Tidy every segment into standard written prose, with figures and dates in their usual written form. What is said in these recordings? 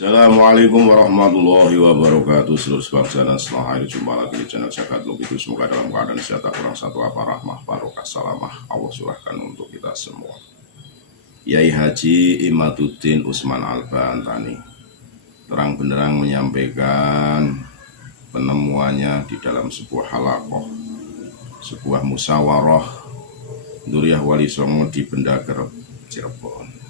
Assalamualaikum warahmatullahi wabarakatuh. Seluruh bangsa dan setelah hari jumpa lagi di channel Jagat Lub itu. Semoga dalam keadaan sehat, kurang satu apa rahmah, barokah, salamah Allah surahkan untuk kita semua. Yai Haji Imaduddin Usman Al-Bantani terang benderang menyampaikan penemuannya di dalam sebuah halaqah, sebuah musyawarah Duriyah Wali Songo di Bendaker, Cirebon.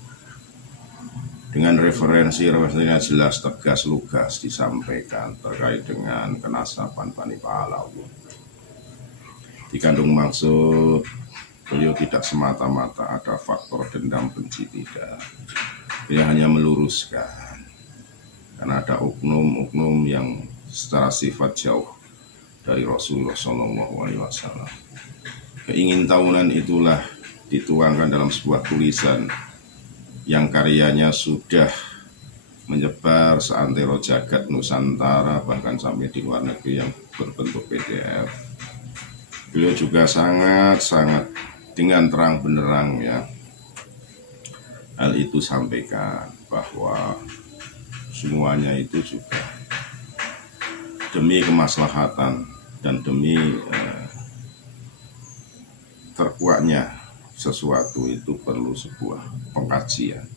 Dengan referensinya jelas, tegas, lugas disampaikan terkait dengan kenasaban Bani Pahlawi. Dikandung maksud beliau tidak semata-mata ada faktor dendam benci, tidak. Dia hanya meluruskan karena ada oknum-oknum yang secara sifat jauh dari Rasulullah SAW. Keingintahuan itulah dituangkan dalam sebuah tulisan yang karyanya sudah menyebar seantero jagat Nusantara, bahkan sampai di luar negeri yang berbentuk PDF. Beliau juga sangat dengan terang benderang ya hal itu sampaikan bahwa semuanya itu juga demi kemaslahatan dan demi terkuatnya sesuatu itu perlu sebuah pengkajian,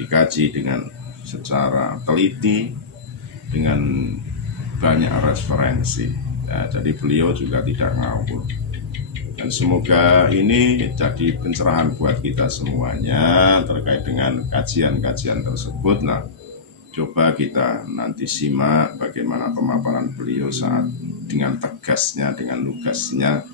dikaji dengan secara teliti dengan banyak referensi ya, jadi beliau juga tidak ngawur, dan semoga ini jadi pencerahan buat kita semuanya terkait dengan kajian-kajian tersebut. Nah, coba kita nanti simak bagaimana pemaparan beliau saat dengan tegasnya, dengan lugasnya.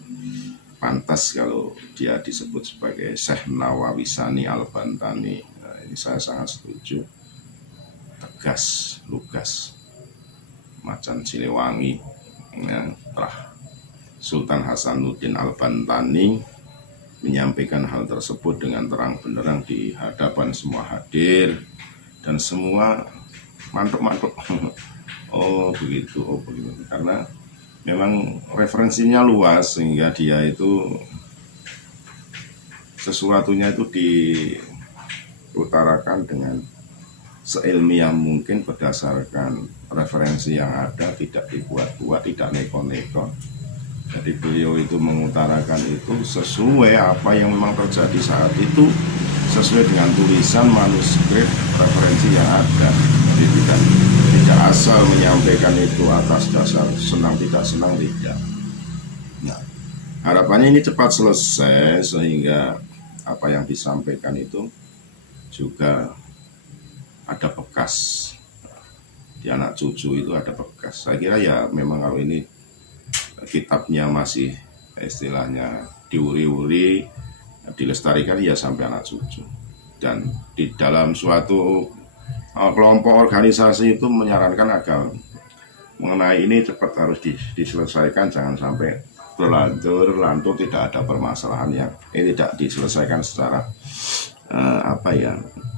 Pantas kalau dia disebut sebagai Syekh Nawawi Sani Al-Bantani. Nah, ini saya sangat setuju. Tegas, lugas, macan Siliwangi ya, Sultan Hasanuddin Al-Bantani menyampaikan hal tersebut dengan terang benderang di hadapan semua hadir dan semua mantuk-mantuk. Oh begitu, karena memang referensinya luas sehingga dia itu sesuatunya itu diutarakan dengan seilmiah mungkin berdasarkan referensi yang ada, tidak dibuat-buat, tidak neko-neko. Jadi beliau itu mengutarakan itu sesuai apa yang memang terjadi saat itu, sesuai dengan tulisan manuskrip referensi yang ada. Jadi tidak asal menyampaikan itu atas dasar senang tidak senang, tidak. Nah, harapannya ini cepat selesai sehingga apa yang disampaikan itu juga ada bekas di anak cucu, itu ada bekas. Saya kira ya memang kalau ini kitabnya masih istilahnya diuri-uri, dilestarikan ya sampai anak cucu. Dan di dalam suatu kelompok organisasi itu menyarankan agar mengenai ini cepat harus diselesaikan, jangan sampai terlanjur tidak ada permasalahan yang ini tidak diselesaikan secara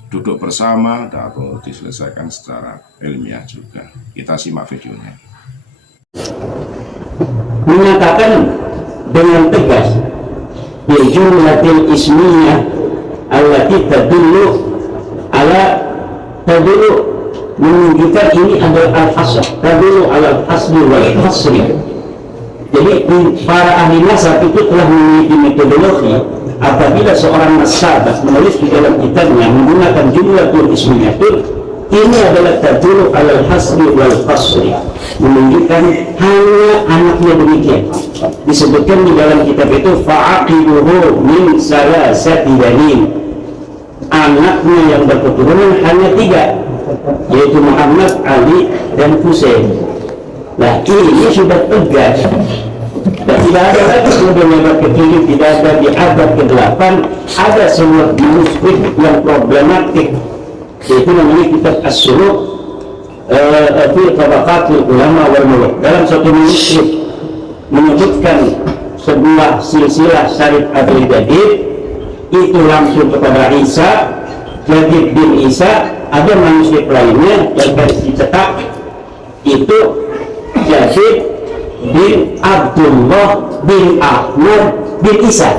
duduk bersama atau diselesaikan secara ilmiah juga. Kita simak videonya. Menyatakan dengan tegas bil jumlatil ismiyah allati tadullu menunjukkan ini adalah al-hasr, tadullu ala al-hasri wal hasri. Jadi para ahli nasab itu telah memiliki metodologi apabila seorang nasabah menulis di dalam kitabnya menggunakan jumlatul ismiyatul, ini adalah tadullu ala al-hasri wal hasri, menunjukkan hanya anaknya demikian. Disebutkan di dalam kitab itu fa'aqibuhu min salasati dalil, anaknya yang berketurunan hanya 3, yaitu Muhammad, Ali, dan Husain. Nah ini sudah tegas dan tidak ada lagi kemudian yang ke-7, tidak ada di abad ke-8 ada sebuah manuskrip yang problematik, yaitu namanya kitab As-Suluk fi Tabaqatul Ulama wal Muluk. Dalam satu manuskrip menyebutkan sebuah silsilah Syarif Abdul Jadid itu langsung kepada Isa, Jadid bin Isa. Ada manuskrip lainnya yang versi cetak itu Jadid bin Abdullah bin Ahmad bin Isa.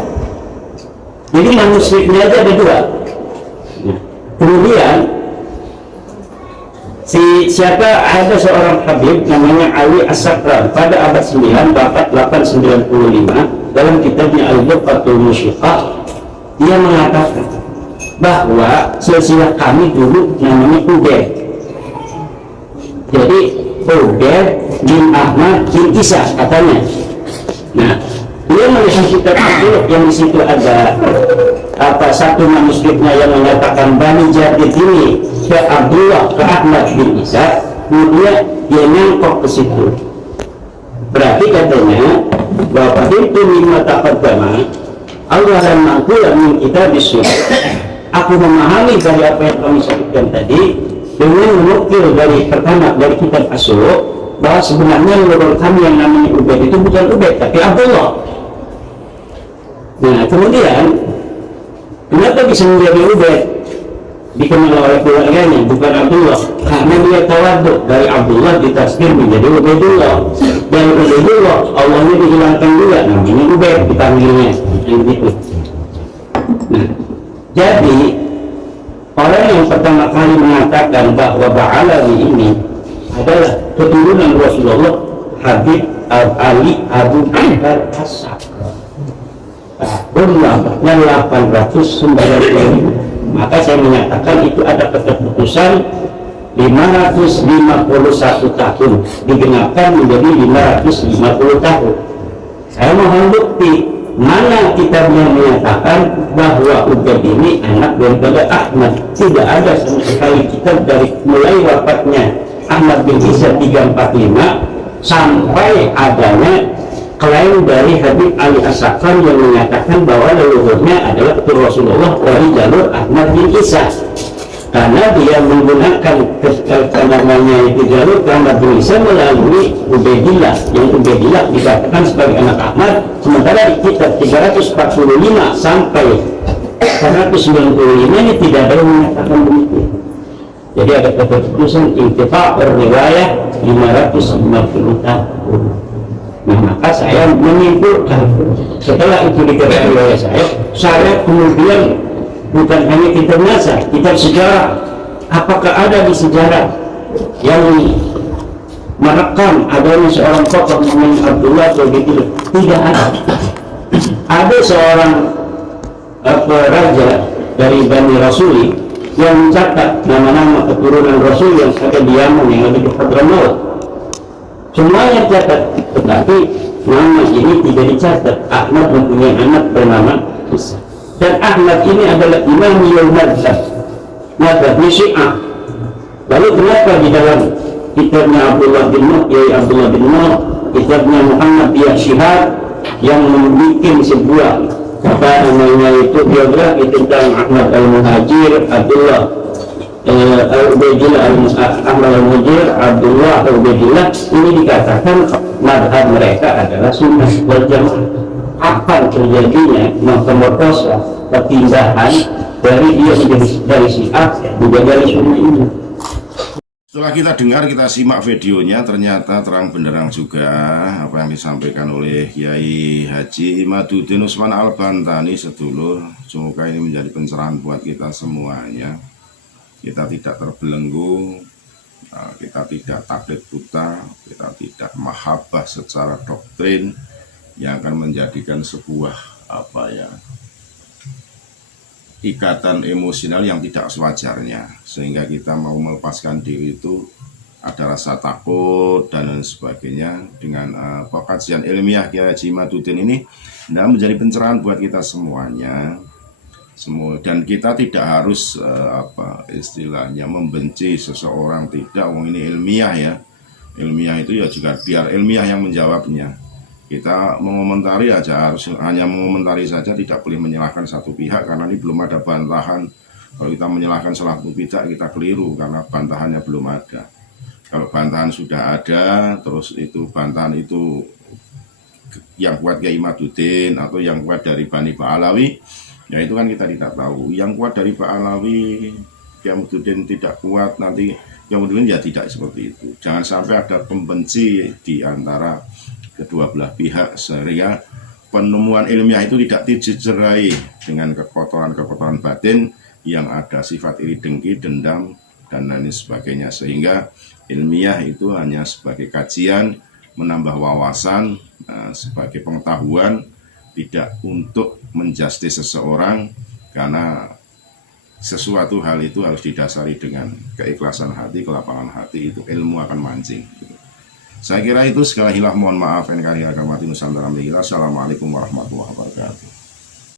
Jadi manuskripnya aja ada 2. Kemudian siapa ada seorang Habib namanya Ali As-Sakran pada abad 9 bapak 895 dalam kitabnya Al-Buqatul Musyiqah, dia mengatakan bahwa silsilah kami dulu namanya Ubaid. Jadi Ubaid bin Ahmad bin Isa katanya. Nah, dia menulis kitab itu yang di situ ada satu manuskripnya yang menyatakan Bani Jadid ini ke Abdullah ke Ahmad bin Isa, kemudian dia nyangkok ke situ. Berarti katanya bahwa itu mimma taqaddama awalan ma'qulan min kitabis sunnah. Aku memahami dari apa yang kami sebutkan tadi dengan menukil dari pertama dari kitab As-Sunnah bahwa sebenarnya menurut kami yang namanya Ubaid itu bukan Ubaid tapi Abdullah. Nah, kemudian kenapa bisa menjadi Ubaid? Dikenal oleh keluarganya bukan Abdullah, karena dia tawaduk dari Abdullah ditasbih menjadi Ubaidullah, dan Ubaidullah Allahnya dihilangkan juga namanya Ubaid dipanggilnya gitu. Nah, jadi orang yang pertama kali mengatakan bahwa Ba'alawi ini adalah keturunan Rasulullah Habib Ali Abu Bakar As-Sakran tahun 890. Maka saya menyatakan itu ada keputusan 551 tahun digenapkan menjadi 550 tahun. Saya mohon bukti mana kitabnya menyatakan bahwa Ubaid ini anak daripada Ahmad. Tidak ada sama sekali kitab dari mulai wafatnya Ahmad bin Isa 345 sampai adanya klaim dari Habib Ali As-Sakran yang menyatakan bahwa leluhurnya adalah keturunan Rasulullah dari jalur Ahmad bin Isa, karena dia menggunakan namanya itu jalur Ahmad bin Isa melalui Ubaidillah, yang Ubaidillah dikatakan sebagai anak Ahmad, sementara di kitab 345 sampai 195 ini tidak ada yang menyatakan begitu. Jadi ada keputusan intifa' riwayah 550 tahun. Nah, maka saya menyimpulkan setelah itu diketahui oleh saya kemudian bukan hanya kitab nasar, kitab sejarah. Apakah ada di sejarah yang merekam adanya seorang tokoh namanya Abdullah atau gitu? Tidak ada. Ada seorang raja dari Bani Rasuli yang mencatat nama-nama keturunan Rasul yang ada di Yaman yang ada di Hadramaut. Semuanya catat, tetapi nama ini tidak dicatat. Ahmad mempunyai anak bernama Isa, dan Ahmad ini adalah imam yang mazhab Syiah. Lalu kenapa di dalam kitabnya Abdullah bin Nuh, yaitu Abdullah bin Nuh, kitabnya Muhammad bin Syihab yang membuat sebuah namanya itu biografi tentang Ahmad al-Muhajir, Abdullah Ubaidillah Ahmad al-Muhajir, Abdullah Ubaidillah, ini dikatakan madhab mereka adalah sunnah wal jamaah. Apa terjadinya metamorfosa perpindahan dari dia dari Syiah menjadi dari sunnah ini? Setelah kita dengar, kita simak videonya, ternyata terang benderang juga apa yang disampaikan oleh Kiai Haji Imaduddin Usman Al-Bantani sedulur. Semoga ini menjadi pencerahan buat kita semuanya. Kita tidak terbelenggu, kita tidak taklid buta, kita tidak mahabbah secara doktrin yang akan menjadikan sebuah ikatan emosional yang tidak sewajarnya, sehingga kita mau melepaskan diri itu ada rasa takut dan lain sebagainya. Dengan kajian ilmiah Kiai Haji Imaduddin ini menjadi pencerahan buat kita semuanya. Dan kita tidak harus istilahnya membenci seseorang, tidak. Ini ilmiah ya, ilmiah itu ya juga biar ilmiah yang menjawabnya. Kita mengomentari aja, harus hanya mengomentari saja, tidak boleh menyalahkan satu pihak karena ini belum ada bantahan. Kalau kita menyalahkan salah satu pihak, kita keliru karena bantahannya belum ada. Kalau bantahan sudah ada, terus itu bantahan itu yang kuat Kiai Imaduddin atau yang kuat dari Bani Ba'alawi, ya itu kan kita tidak tahu. Yang kuat dari Ba'alawi, Kiai Imaduddin tidak kuat, nanti Kiai Imaduddin ya tidak seperti itu. Jangan sampai ada pembenci di antara kedua belah pihak, sehingga penemuan ilmiah itu tidak dijejerai dengan kekotoran-kekotoran batin yang ada sifat iri dengki, dendam, dan lain sebagainya, sehingga ilmiah itu hanya sebagai kajian, menambah wawasan, sebagai pengetahuan, tidak untuk menjustis seseorang, karena sesuatu hal itu harus didasari dengan keikhlasan hati, kelapangan hati, itu ilmu akan mancing. Saya kira itu, segala hilaf mohon maaf. NKRI Agama Nusantara Milik. Assalamualaikum warahmatullahi wabarakatuh.